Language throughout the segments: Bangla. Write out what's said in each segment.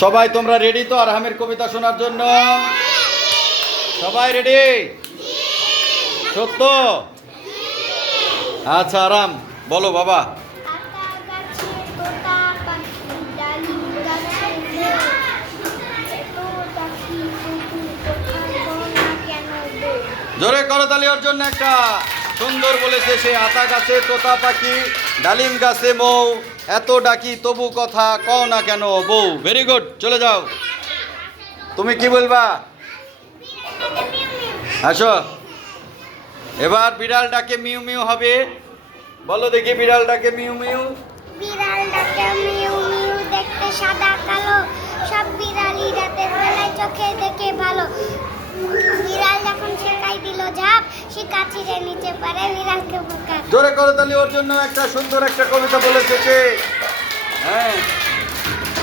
সবাই তোমরা রেডি তো আরহামের কবিতা শোনার জন্য? সবাই রেডি সত্য? আচ্ছা আরাম, বলো বাবা? জোরে করতালি ওর জন্য একটা। সুন্দর বলেছে সে আতা গাছে, তোতা পাখি, ডালিম গাছে মৌ। এত ডাকি তবু কথা কও না কেন, বউ। ভেরি গুড চলে যাও। তুমি কি বলবা? আসো। এবার বিড়াল ডাকে মিউ মিউ হবে। বলো দেখি বিড়াল ডাকে মিউ মিউ। বিড়াল ডাকে মিউ মিউ দেখতে সাদা, কালো। সব বিড়ালি রাতের বেলায় চোখে দেখে ভালো। বিড়াল যখন শেখাই দিল ঝাপ, সে কাছিরে নিচে পারে বিড়ালকে বোকা জোরে করে করতালি ওর জন্য একটা সুন্দর একটা কবিতা বলেছে সে হ্যাঁ।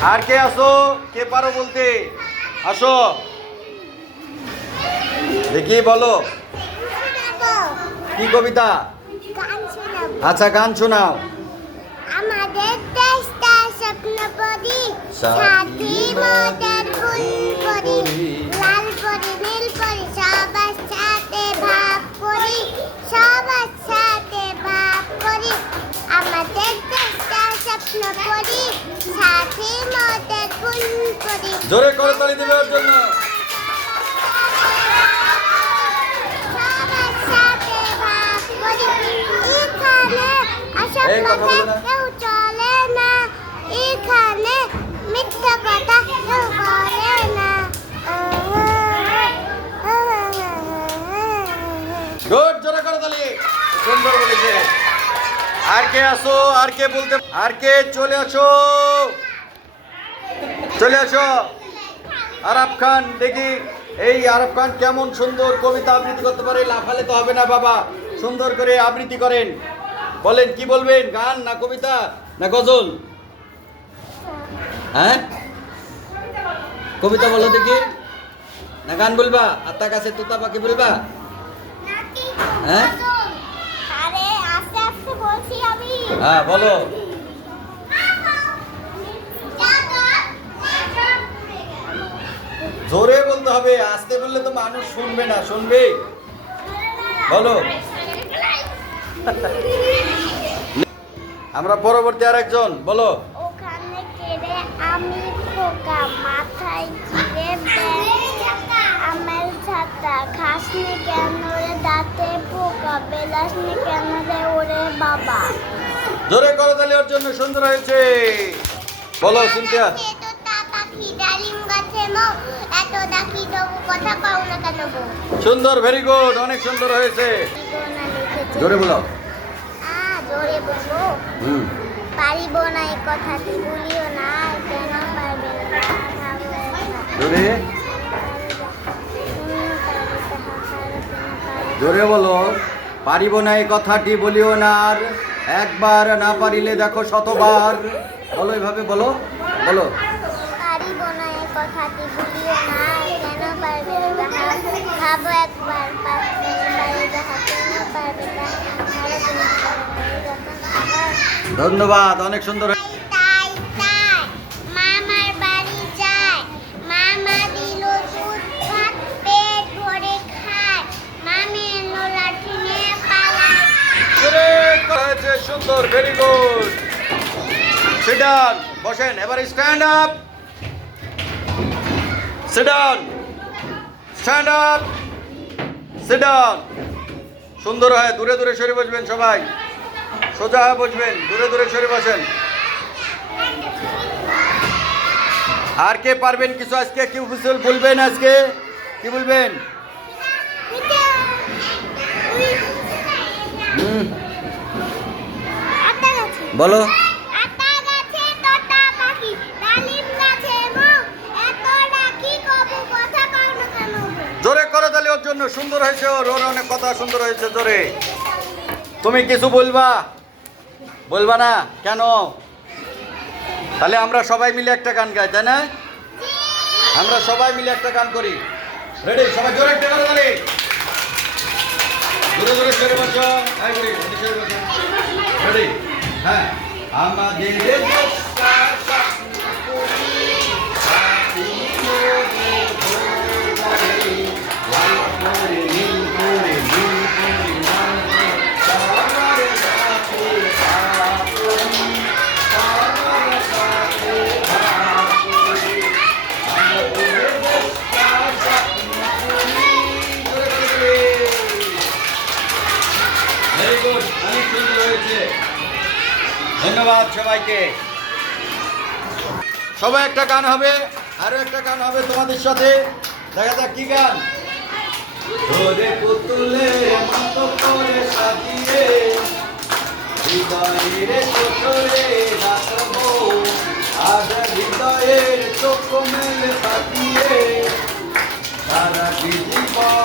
আর কে আসো? কে পারো বলতে? আসো। দেখি বলো। কি কবিতা? আচ্ছা গান শোনাও। আমাদের দেশটা স্বপ্নপরি সাথী মোদের ফুল জোরে দিবে ওর জন্য। করি এই কথা কথা না। চলে না। এখানে মিথ্যা কথা কেউ বলে না। গুড জোরে করতালি সুন্দর বলেছে। আর কে আসো আর কে বলতে আর কে চলে আসো? চলে আসো। আরব খান দেখি এই আরব খান কেমন সুন্দর কবিতা আবৃত্তি করতে পারে? লাফালে তো হবে না বাবা। সুন্দর করে আবৃত্তি করেন। বলেন কি বলবেন? গান না কবিতা না গজল? হ্যাঁ? কবিতা বলো দেখি। না গান বলবা? আর তার কাছে তোতা পাখি বলবা? হ্যাঁ? হ্যাঁ বলো। জোরে বলতে হবে আস্তে বললে তো মানুষ শুনবে না শুনবে? বলো। আমরা পরবর্তী আরেকজন বলো। ওখানে কেড়ে আমি খোকা মাথায় ঘিরে আমার ছাতা খাসনি কেন রে দাঁতে পোকা বেলাসনি কেন রে ওরে বাবা। জোরে করো তাহলে ওর জন্য সুন্দর হয়েছে। বলো সিনথিয়া। এত ডাকি তবু কথা পাও না কেন সুন্দর ভেরি গুড অনেক সুন্দর হয়েছে। জোরে বলো। জোরে বলব হুম। পারিব না এই কথা বলিও না কেন পারবে জোরে। জোরে বলো। পারিব না এই কথাটি বলিও না আর একবার না পারিলে দেখো শতবার। বলো এইভাবে বলো বলো। না কেন পারবে একবার পারবে পারবে ধন্যবাদ অনেক সুন্দর। সুন্দর ভেরি গুড সিডান বসেন এবার stand up sit down stand up sit down সুন্দর হয় দূরে দূরে সরে বসবেন সবাই। সোজা হয়ে বসবেন দূরে দূরে সরে বসেন। আর কে পারবেন কিছু আজকে? কি হুইসেল বলবেন আজকে? কি বলবেন? বলো আতা গাছে তোতা পাখি ডালিম গাছে মৌ এত ডাকি কবু কথা কও না কেন গো? জোরে করো তাহলে ওর জন্য সুন্দর হয়েছে, ওর ওর অনেক কথা সুন্দর হয়েছে, জোরে। তুমি কিছু বলবা? বলবা না? কেন? তাহলে আমরা সবাই মিলে একটা গান গাই, তাই না? আমরা সবাই মিলে একটা গান করি। রেডি সবাই জোরে একটা গান তাহলে জোরে জোরে করি সরে বসো। রেডি হ্যাঁ। আমাদের ধন্যবাদ সবাইকে। সবাই একটা গান হবে, আরও একটা গান হবে তোমাদের সাথে। দেখা যাক কি গান। ধরে পুতুলে মতো করে হৃদয়ের চোখ মেলে সাজিয়ে সারা জীবন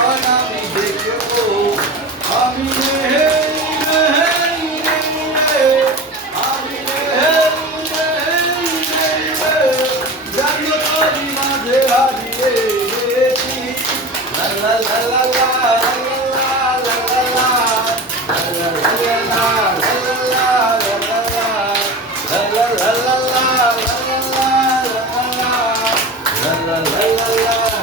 لا لا لا لا